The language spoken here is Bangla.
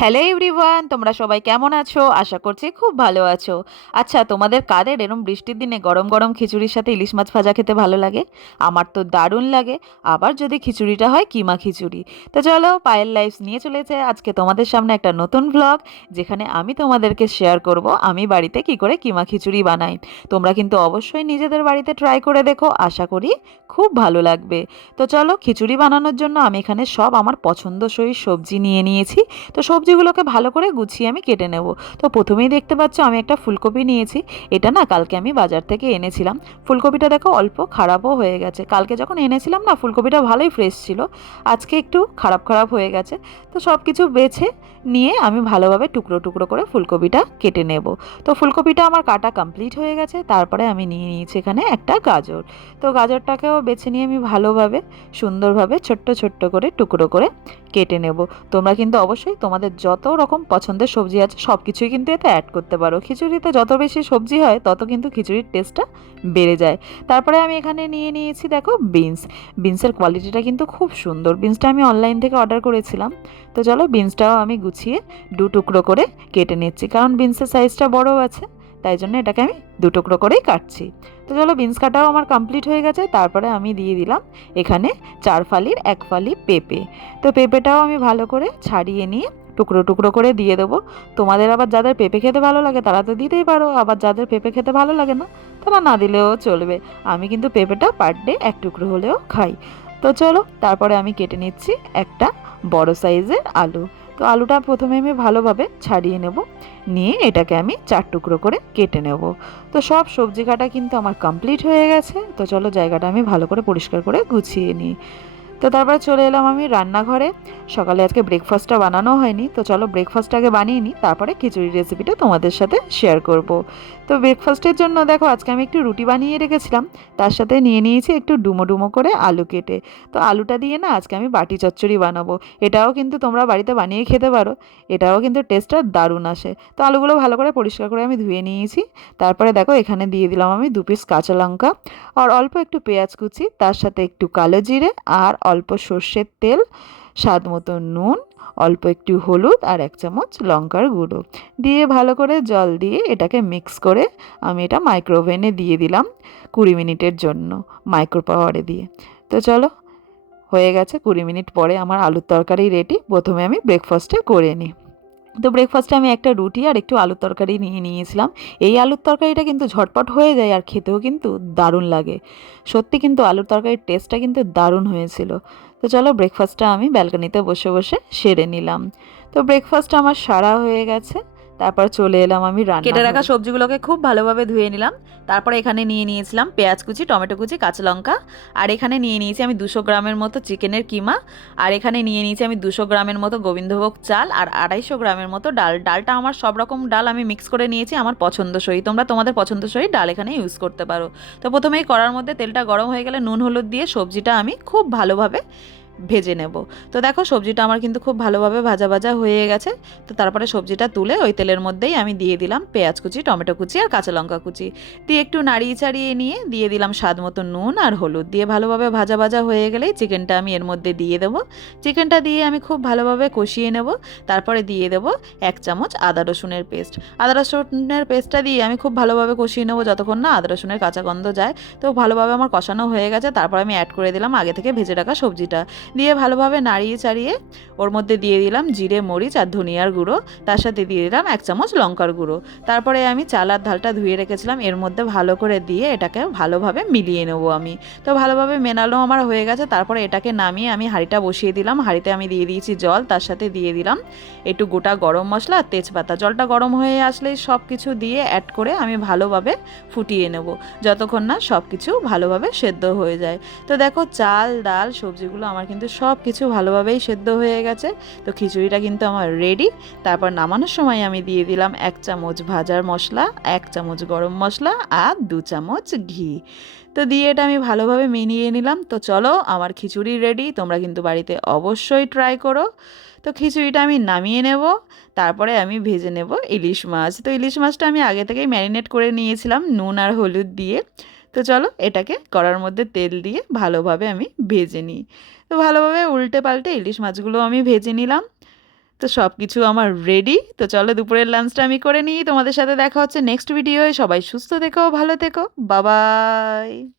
হ্যালো এভরিওয়ান তোমরা সবাই কেমন আছো? আশা করছি খুব ভালো আছো। আচ্ছা তোমাদের কাদের এরম বৃষ্টির দিনে গরম গরম খিচুড়ির সাথে ইলিশ মাছ ভাজা খেতে ভালো লাগে? আমার তো দারুণ লাগে। আবার যদি খিচুড়িটা হয়, কিমা খিচুড়ি। তো চলো, পায়েল লাইফ নিয়ে চলেছে। আজকে তোমাদের সামনে একটা নতুন ব্লগ যেখানে আমি তোমাদেরকে শেয়ার করব আমি বাড়িতে কি করে কিমা খিচুড়ি বানাই। তোমরা কিন্তু অবশ্যই নিজেদের বাড়িতে ট্রাই করে দেখো, আশা করি খুব ভালো লাগবে। তো চলো, খিচুড়ি বানানোর জন্য আমি এখানে সব আমার পছন্দসই সবজি নিয়ে নিয়েছি। তো সবজিগুলোকে ভালো করে গুছিয়ে আমি কেটে নেব। তো প্রথমেই দেখতে পাচ্ছ আমি একটা ফুলকপি নিয়েছি। এটা না কালকে আমি বাজার থেকে এনেছিলাম। ফুলকপিটা দেখো অল্প খারাপও হয়ে গেছে। কালকে যখন এনেছিলাম না, ফুলকপিটা ভালোই ফ্রেশ ছিল। আজকে একটু খারাপ খারাপ হয়ে গেছে। তো সব কিছু বেছে নিয়ে আমি ভালোভাবে টুকরো টুকরো করে ফুলকপিটা কেটে নেব। তো ফুলকপিটা আমার কাটা কমপ্লিট হয়ে গেছে। তারপরে আমি নিয়ে নিয়েছি এখানে একটা গাজর। তো গাজরটাকেও বেছে নিয়ে আমি ভালোভাবে, সুন্দরভাবে ছোট্ট ছোট্ট করে টুকরো করে কেটে নেব। তোমরা কিন্তু অবশ্যই তোমাদের যত রকম পছন্দের সবজি আছে সব কিছুই কিন্তু এতে অ্যাড করতে পারো। খিচুড়িতে যত বেশি সবজি হয়, তত কিন্তু খিচুড়ির টেস্টটা বেড়ে যায়। তারপরে আমি এখানে নিয়ে নিয়েছি, দেখো বিনস বিনসের কোয়ালিটিটা কিন্তু খুব সুন্দর। বিনসটা আমি অনলাইন থেকে অর্ডার করেছিলাম। তো চলো বিনসটাও আমি গুছিয়ে দু টুকরো করে কেটে নিচ্ছি। কারণ বিনসের সাইজটা বড় আছে, তাই জন্য এটাকে আমি দু টুকরো করেই কাটছি। তো চলো বিনস কাটাও আমার কমপ্লিট হয়ে গেছে। তারপরে আমি দিয়ে দিলাম এখানে চার ফালির এক ফালি পেঁপে। তো পেঁপেটাও আমি ভালো করে ছাড়িয়ে নিয়ে টুকরো টুকরো করে দিয়ে দেবো। তোমাদের আবার যাদের পেঁপে খেতে ভালো লাগে তারা তো দিতেই পারো, আবার যাদের পেঁপে খেতে ভালো লাগে না তারা না দিলেও চলবে। আমি কিন্তু পেঁপেটা পার ডে এক টুকরো হলেও খাই। তো চলো, তারপরে আমি কেটে নিচ্ছি একটা বড় সাইজের আলু। তো আলুটা প্রথমে আমি ভালোভাবে ছাড়িয়ে নেব। নিয়ে এটাকে আমি চার টুকরো করে কেটে নেব। তো সব সবজি কাটা কিন্তু আমার কমপ্লিট হয়ে গেছে। তো চলো জায়গাটা আমি ভালো করে পরিষ্কার করে গুছিয়ে নিই। তো তারপরে চলে এলাম আমি রান্নাঘরে। সকালে আজকে ব্রেকফাস্টটা বানানো হয়নি, তো চলো ব্রেকফাস্ট আগে বানিয়ে নিই তারপরে খিচুড়ি রেসিপিটা তোমাদের সাথে শেয়ার করব। তো ব্রেকফাস্টের জন্য দেখো, আজকে আমি একটু রুটি বানিয়ে রেখেছিলাম, তার সাথে নিয়ে নিয়েছি একটু ডুমো ডুমো করে আলু কেটে। তো আলুটা দিয়ে না আজকে আমি বাটি চচ্চড়ি বানাবো, এটাও কিন্তু তোমরা বাড়িতে বানিয়ে খেতে পারো, এটাও কিন্তু টেস্টটা দারুণ আসে। তো আলুগুলো ভালো করে পরিষ্কার করে আমি ধুয়ে নিয়েছি, তারপরে দেখো এখানে দিয়ে দিলাম আমি দু পিস কাঁচা লঙ্কা, আর অল্প একটু পেঁয়াজ কুচি, তার সাথে একটু কালো জিরে, আর অল্প সর্ষের তেল, স্বাদ মতো নুন, অল্প একটু হলুদ আর এক চামচ লঙ্কার গুঁড়ো। দিয়ে ভালো করে জল দিয়ে এটাকে মিক্স করে আমি এটা মাইক্রোওভেনে দিয়ে দিলাম কুড়ি মিনিটের জন্য মাইক্রো পাওয়ারে দিয়ে। তো চলো, হয়ে গেছে কুড়ি মিনিট পরে আমার আলুর তরকারি রেডি। প্রথমে আমি ব্রেকফাস্টে করে নিই। তো ব্রেকফাস্টে আমি একটা রুটি আর একটু আলুর তরকারি নিয়ে নিয়েছিলাম। এই আলুর তরকারিটা কিন্তু ঝটপট হয়ে যায় আর খেতেও কিন্তু দারুণ লাগে। সত্যি কিন্তু আলুর তরকারির টেস্টটা কিন্তু দারুণ হয়েছিল। তো চলো ব্রেকফাস্টটা আমি ব্যালকানিতে বসে বসে সেরে নিলাম। তো ব্রেকফাস্ট আমার সারা হয়ে গেছে। তারপর চলে এলাম আমি রান্না কেটে রাখা সবজিগুলোকে খুব ভালোভাবে ধুয়ে নিলাম। তারপরে এখানে নিয়ে নিয়েছিলাম পেঁয়াজ কুচি, টমেটো কুচি, কাঁচা লঙ্কা। আর এখানে নিয়ে নিয়েছি আমি দুশো গ্রামের মতো চিকেনের কিমা। আর এখানে নিয়ে নিয়েছি আমি দুশো গ্রামের মতো গোবিন্দভোগ চাল আর আড়াইশো গ্রামের মতো ডাল। ডালটা আমার সব রকম ডাল আমি মিক্স করে নিয়েছি আমার পছন্দসই। তোমরা তোমাদের পছন্দসই ডাল এখানে ইউজ করতে পারো। তো প্রথমেই করার মধ্যে তেলটা গরম হয়ে গেলে নুন, হলুদ দিয়ে সবজিটা আমি খুব ভালোভাবে ভেজে নেব। তো দেখো, সবজিটা আমার কিন্তু খুব ভালোভাবে ভাজা ভাজা হয়ে গেছে। তো তারপরে সবজিটা তুলে ওই তেলের মধ্যেই আমি দিয়ে দিলাম পেঁয়াজ কুচি, টমেটো কুচি আর কাঁচা লঙ্কা কুচি। দিয়ে একটু নাড়িয়ে চাড়িয়ে নিয়ে দিয়ে দিলাম স্বাদ মতো নুন আর হলুদ। দিয়ে ভালোভাবে ভাজা ভাজা হয়ে গেলেই চিকেনটা আমি এর মধ্যে দিয়ে দেবো। চিকেনটা দিয়ে আমি খুব ভালোভাবে কষিয়ে নেব। তারপরে দিয়ে দেব এক চামচ আদা রসুনের পেস্ট। আদা রসুনের পেস্টটা দিয়ে আমি খুব ভালোভাবে কষিয়ে নেব যতক্ষণ না আদা রসুনের কাঁচা গন্ধ যায়। তো ভালোভাবে আমার কষানো হয়ে গেছে। তারপর আমি অ্যাড করে দিলাম আগে থেকে ভেজে রাখা সবজিটা। দিয়ে ভালোভাবে নাড়িয়ে চাড়িয়ে ওর মধ্যে দিয়ে দিলাম জিরে, মরিচ আর ধনিয়ার গুঁড়ো। তার সাথে দিয়ে দিলাম এক চামচ লঙ্কার গুঁড়ো। তারপরে আমি চাল আর ধালটা ধুয়ে রেখেছিলাম। এর মধ্যে ভালো করে দিয়ে এটাকে ভালোভাবে মিলিয়ে নেব আমি। তো ভালোভাবে মেনালো আমার হয়ে গেছে। তারপরে এটাকে নামিয়ে আমি হাঁড়িটা বসিয়ে দিলাম। হাঁড়িতে আমি দিয়ে দিয়েছি জল। তার সাথে দিয়ে দিলাম একটু গোটা গরম মশলা আর তেজপাতা। জলটা গরম হয়ে আসলেই সব কিছু দিয়ে অ্যাড করে আমি ভালোভাবে ফুটিয়ে নেব। যতক্ষণ না সব কিছু ভালোভাবে সেদ্ধ হয়ে যায়। তো দেখো চাল, ডাল, সবজিগুলো আমার কিন্তু সব কিছু ভালোভাবেই সেদ্ধ হয়ে গেছে। তো খিচুড়িটা কিন্তু আমার রেডি তারপর নামানোর সময় আমি দিয়ে দিলাম এক চামচ ভাজার মশলা, এক চামচ গরম মশলা আর দু চামচ ঘি। তো দিয়ে এটা আমি ভালোভাবে মিনিয়ে নিলাম। তো চলো, আমার খিচুড়ি রেডি তোমরা কিন্তু বাড়িতে অবশ্যই ট্রাই করো। তো খিচুড়িটা আমি নামিয়ে নেব। তারপরে আমি ভেজে নেব ইলিশ মাছ। তো ইলিশ মাছটা আমি আগে থেকেই ম্যারিনেট করে নিয়েছিলাম, নুন আর হলুদ দিয়ে। তো চলো এটাকে কড়ার মধ্যে তেল দিয়ে ভালোভাবে আমি ভেজে নিই। তো ভালোভাবে উল্টে পাল্টে ইলিশ মাছগুলো আমি ভেজে নিলাম। তো সব কিছু আমার রেডি তো চলো দুপুরের লাঞ্চটা আমি করে নিই। তোমাদের সাথে দেখা হচ্ছে নেক্সট ভিডিওয়ে সবাই সুস্থ থেকো, ভালো থেকো। বাবাই